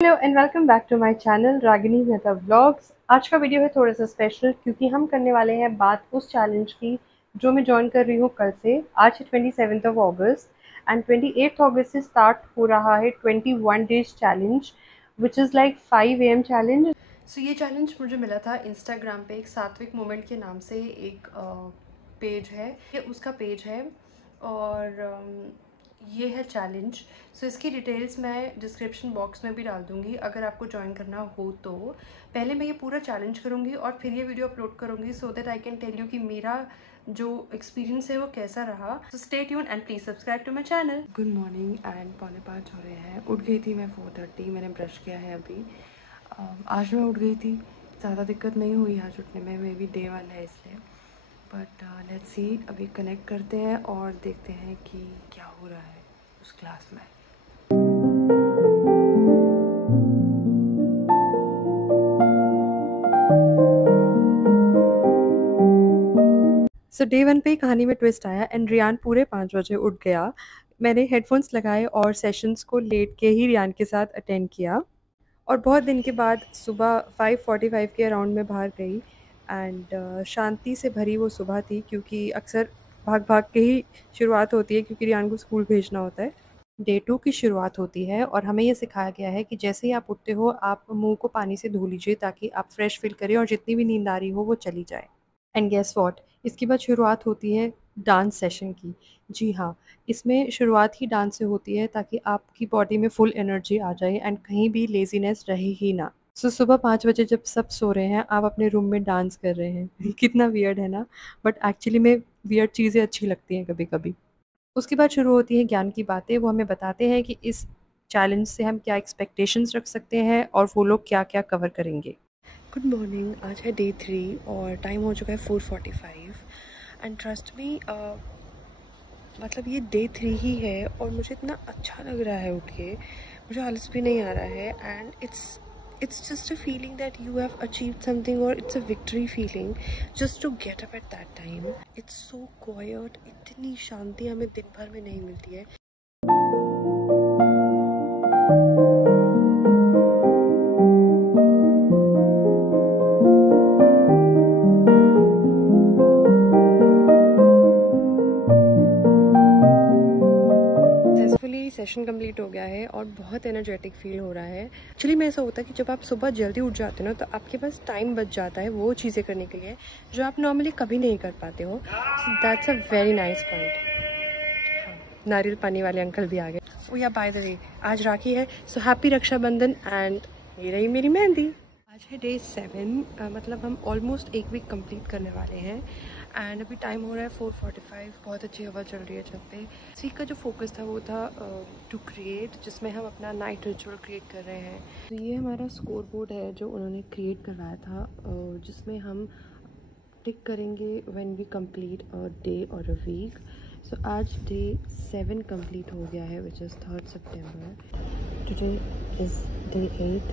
Hello and welcome back to my channel Ragini Mehta vlogs. आज का video है थोड़ा सा स्पेशल क्योंकि हम करने वाले हैं बात उस चैलेंज की जो मैं ज्वाइन कर रही हूँ कल से। आज है 27 अगस्त एंड 28 अगस्त से स्टार्ट हो रहा है 21 days challenge which is like 5 AM challenge. So ये चैलेंज मुझे मिला था इंस्टाग्राम पे, एक सात्विक मोमेंट के नाम से एक पेज है, ये उसका पेज है और ये है चैलेंज। सो इसकी डिटेल्स मैं डिस्क्रिप्शन बॉक्स में भी डाल दूँगी अगर आपको ज्वाइन करना हो तो। पहले मैं ये पूरा चैलेंज करूँगी और फिर ये वीडियो अपलोड करूँगी so that I can tell you कि मेरा जो एक्सपीरियंस है वो कैसा रहा। So stay tune and please subscribe to my channel. Good morning and 4:45 हो रहे हैं। उठ गई थी मैं 4:30, मैंने ब्रश किया है अभी। आज मैं उठ गई थी, ज़्यादा दिक्कत नहीं हुई आज उठने में, मे बी डे 1 है इसलिए। बट लेट्स सी, अभी कनेक्ट करते हैं और देखते हैं कि क्या हो रहा है उस क्लास में। सो डे 1 पे ही कहानी में ट्विस्ट आया एंड रियान पूरे 5 बजे उठ गया। मैंने हेडफोन्स लगाए और सेशंस को लेट के ही रियान के साथ अटेंड किया और बहुत दिन के बाद सुबह 5:45 के अराउंड में बाहर गई एंड शांति से भरी वो सुबह थी क्योंकि अक्सर भाग-भाग के ही शुरुआत होती है क्योंकि रियान को स्कूल भेजना होता है। डे 2 की शुरुआत होती है और हमें ये सिखाया गया है कि जैसे ही आप उठते हो, आप मुँह को पानी से धो लीजिए ताकि आप फ्रेश फ़ील करें और जितनी भी नींद आ रही हो, वो चली जाए। And guess what? इसके बाद शुरुआत होती है डांस सेशन की। जी हाँ, इसमें शुरुआत ही डांस से होती है ताकि आपकी बॉडी में फुल एनर्जी आ जाए एंड कहीं भी लेज़ीनेस रहे ही ना। सो सुबह 5 बजे जब सब सो रहे हैं, आप अपने रूम में डांस कर रहे हैं। कितना वियर्ड है ना? बट एक्चुअली में वियर्ड चीज़ें अच्छी लगती हैं कभी-कभी। उसके बाद शुरू होती हैं ज्ञान की बातें। वो हमें बताते हैं कि इस चैलेंज से हम क्या एक्सपेक्टेशंस रख सकते हैं और वो लोग क्या-क्या कवर करेंगे। गुड मॉर्निंग, आज है डे 3 और टाइम हो चुका है 4:45 एंड ट्रस्ट मी, मतलब ये डे 3 ही है और मुझे इतना अच्छा लग रहा है उठ के, मुझे आलस भी नहीं आ रहा है and it's just a feeling that you have achieved something or it's a victory feeling just to get up at that time. It's so quiet, इतनी शांति हमें दिन भर में नहीं मिलती है। सक्सेसफुली सेशन कंप्लीट हो गया है और बहुत एनर्जेटिक फील हो रहा है। एक्चुअली में ऐसा होता है कि जब आप सुबह जल्दी उठ जाते हो ना, तो आपके पास टाइम बच जाता है वो चीज़ें करने के लिए जो आप नॉर्मली कभी नहीं कर पाते हो। So that's a very nice point. हाँ, नारियल पानी वाले अंकल भी आ गए। ओ या बाय द वे, आज राखी है, सो हैप्पी रक्षाबंधन एंड ये रही मेरी मेहंदी। आज है डे 7, मतलब हम ऑलमोस्ट एक वीक कंप्लीट करने वाले हैं एंड अभी टाइम हो रहा है 4:45। बहुत अच्छी हवा चल रही है छत पे। इस वीक का जो फोकस था वो था टू क्रिएट, जिसमें हम अपना नाइट रिचुअल क्रिएट कर रहे हैं। तो ये हमारा स्कोर बोर्ड है जो उन्होंने क्रिएट करवाया था, जिसमें हम टिक करेंगे when we complete a day और अ वीक। सो आज डे 7 कंप्लीट हो गया है विच इज़ 3 सितंबर। Today is day 8,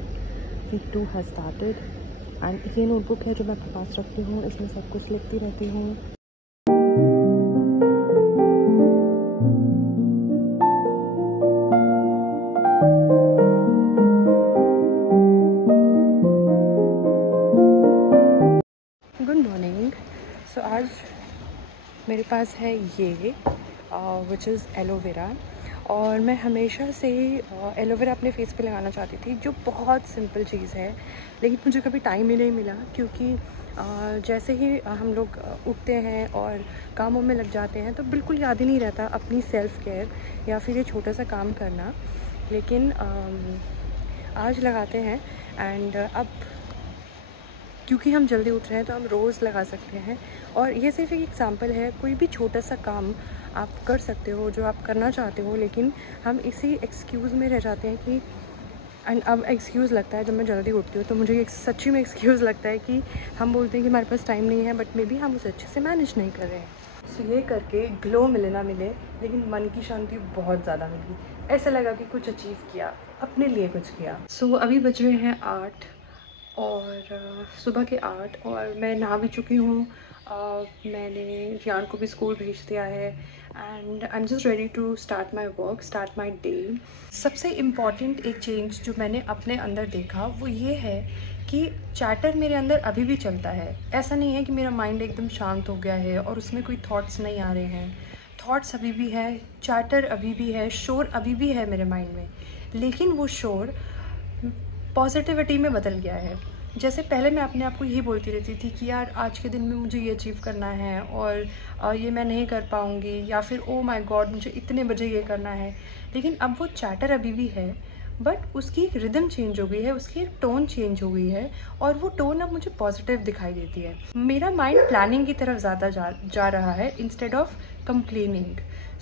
week 2 has started and ये नोटबुक है जो मैं अपने पास रखती हूँ, इसमें सब कुछ लिखती रहती हूँ। Good morning. सो आज मेरे पास है ये विच इज़ एलोवेरा और मैं हमेशा से एलोवेरा अपने फेस पे लगाना चाहती थी, जो बहुत सिंपल चीज़ है लेकिन मुझे कभी टाइम ही नहीं मिला क्योंकि जैसे ही हम लोग उठते हैं और कामों में लग जाते हैं तो बिल्कुल याद ही नहीं रहता अपनी सेल्फ़ केयर या फिर ये छोटा सा काम करना। लेकिन आज लगाते हैं एंड अब क्योंकि हम जल्दी उठ रहे हैं तो हम रोज़ लगा सकते हैं और ये सिर्फ एक एग्जांपल है। कोई भी छोटा सा काम आप कर सकते हो जो आप करना चाहते हो, लेकिन हम इसी एक्सक्यूज़ में रह जाते हैं कि एंड अब एक्सक्यूज़ लगता है जब मैं जल्दी उठती हूँ तो मुझे सच्ची में एक्सक्यूज़ लगता है कि हम बोलते हैं कि हमारे पास टाइम नहीं है, बट मे बी हम उसे अच्छे से मैनेज नहीं कर रहे हैं। सो ये करके ग्लो मिले ना मिले लेकिन मन की शांति बहुत ज़्यादा मिली। ऐसा लगा कि कुछ अचीव किया, अपने लिए कुछ किया। सो अभी बज रहे हैं 8 और सुबह के 8 और मैं नहा भी चुकी हूँ। मैंने रियान को भी स्कूल भेज दिया है and I am just ready to start my work, start my day. सबसे इम्पॉर्टेंट एक चेंज जो मैंने अपने अंदर देखा वो ये है कि चैटर मेरे अंदर अभी भी चलता है। ऐसा नहीं है कि मेरा माइंड एकदम शांत हो गया है और उसमें कोई थॉट्स नहीं आ रहे हैं। थॉट्स अभी भी है, चैटर अभी भी है, शोर अभी भी है मेरे माइंड में, लेकिन वो शोर पॉजिटिविटी में बदल गया है। जैसे पहले मैं अपने आप को यही बोलती रहती थी कि यार आज के दिन में मुझे ये अचीव करना है और ये मैं नहीं कर पाऊँगी, या फिर ओ माय गॉड मुझे इतने बजे ये करना है। लेकिन अब वो चैटर अभी भी है, बट उसकी एक रिदम चेंज हो गई है, उसकी एक टोन चेंज हो गई है, और वो टोन अब मुझे पॉजिटिव दिखाई देती है। मेरा माइंड प्लानिंग की तरफ ज़्यादा जा रहा है instead of complaining.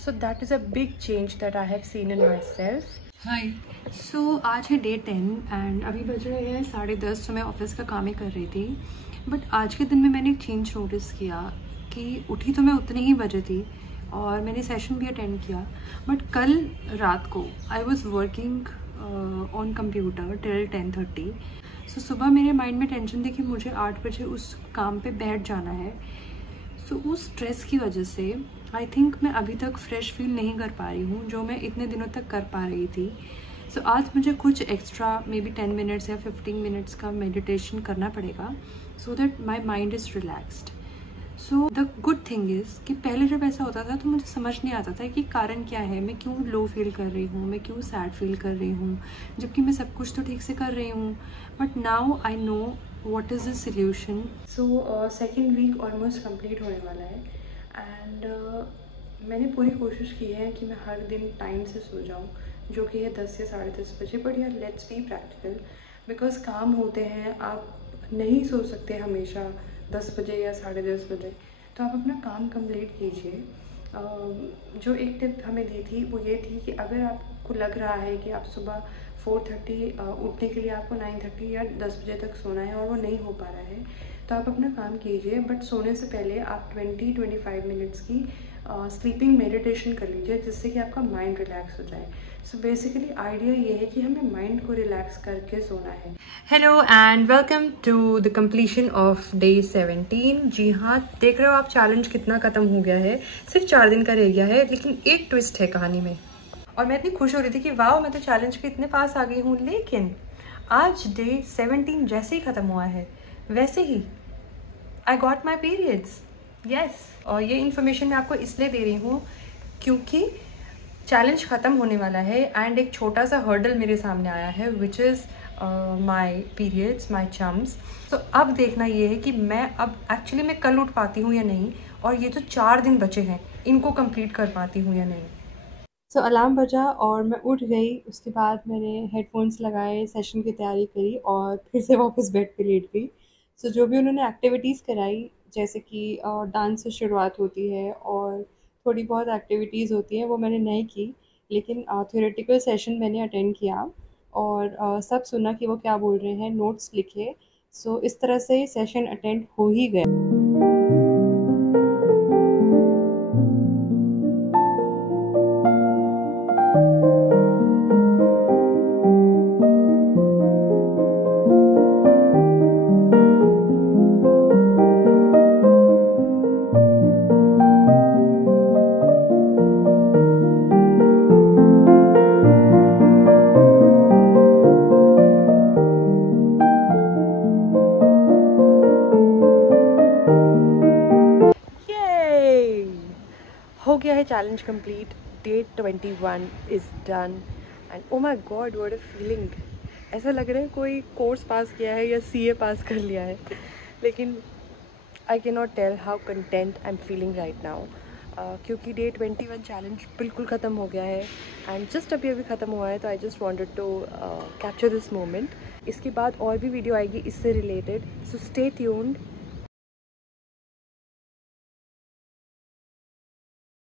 So that is a big change that I have seen in myself. Hi, so आज है डे 10 एंड अभी बज रहे हैं 10:30। तो मैं ऑफिस का काम ही कर रही थी, बट आज के दिन में मैंने एक चेंज नोटिस किया कि उठी तो मैं उतने ही बजे थी और मैंने सेशन भी अटेंड किया, बट कल रात को I was working on computer till 10:30। सो सुबह मेरे माइंड में टेंशन थी कि मुझे 8 बजे उस काम पे बैठ जाना है। सो उस स्ट्रेस की वजह से आई थिंक मैं अभी तक फ्रेश फील नहीं कर पा रही हूँ जो मैं इतने दिनों तक कर पा रही थी। सो आज मुझे कुछ एक्स्ट्रा मे बी 10 मिनट्स या 15 मिनट्स का मेडिटेशन करना पड़ेगा so that my mind is relaxed. So the good thing is कि पहले जब ऐसा होता था तो मुझे समझ नहीं आता था कि कारण क्या है, मैं क्यों लो फील कर रही हूँ, मैं क्यों सैड फील कर रही हूँ, जबकि मैं सब कुछ तो ठीक से कर रही हूँ। But now I know what is the solution. So second week almost complete होने वाला है एंड मैंने पूरी कोशिश की है कि मैं हर दिन टाइम से सो जाऊँ, जो कि है 10 या 10:30 बजे। बट यार लेट्स बी प्रैक्टिकल, बिकॉज काम होते हैं, आप नहीं सो सकते हमेशा 10 बजे या 10:30 बजे। तो आप अपना काम कंप्लीट कीजिए। जो एक टिप हमें दी थी वो ये थी कि अगर आपको लग रहा है कि आप सुबह 4:30 उठने के लिए आपको 9:30 या 10 बजे तक सोना है और वो नहीं हो पा रहा है, तो आप अपना काम कीजिए, बट सोने से पहले आप 20-25 मिनट्स की स्लीपिंग मेडिटेशन कर लीजिए, जिससे कि आपका माइंड रिलैक्स हो जाए। सो बेसिकली आइडिया ये है कि हमें माइंड को रिलैक्स करके सोना है। Hello and welcome to the completion of day 17। जी हाँ, देख रहे हो आप चैलेंज कितना खत्म हो गया है, सिर्फ 4 दिन का रह गया है, लेकिन एक ट्विस्ट है कहानी में। और मैं इतनी खुश हो रही थी कि वाह मैं तो चैलेंज के इतने पास आ गई हूँ, लेकिन आज डे 17 जैसे ही ख़त्म हुआ है वैसे ही I got my periods. Yes, और ये इन्फॉर्मेशन मैं आपको इसलिए दे रही हूँ क्योंकि चैलेंज ख़त्म होने वाला है एंड एक छोटा सा हर्डल मेरे सामने आया है, which is my periods, my chums. तो अब देखना ये है कि मैं अब एक्चुअली मैं कल उठ पाती हूँ या नहीं, और ये जो 4 दिन बचे हैं इनको कंप्लीट कर पाती हूँ या नहीं। सो अलार्म बजा और मैं उठ गई। उसके बाद मैंने हेडफोन्स लगाए, सेशन की तैयारी करी और फिर से वापस बेड पे लेट गई। सो जो भी उन्होंने एक्टिविटीज़ कराई, जैसे कि डांस से शुरुआत होती है और थोड़ी बहुत एक्टिविटीज़ होती हैं, वो मैंने नहीं की, लेकिन थ्योरेटिकल सेशन मैंने अटेंड किया और सब सुना कि वो क्या बोल रहे हैं, नोट्स लिखे। सो इस तरह से सेशन अटेंड हो ही गया। हो गया है challenge complete, day 21 is done and oh my God what a feeling. ऐसा लग रहा है कोई कोर्स पास किया है या CA पास कर लिया है, लेकिन I can not tell how content I am feeling right now, क्योंकि डे 21 चैलेंज बिल्कुल ख़त्म हो गया है एंड जस्ट अभी ख़त्म हुआ है। तो I just wanted to capture this moment. इसके बाद और भी वीडियो आएगी इससे रिलेटेड, सो स्टे ट्यून्ड।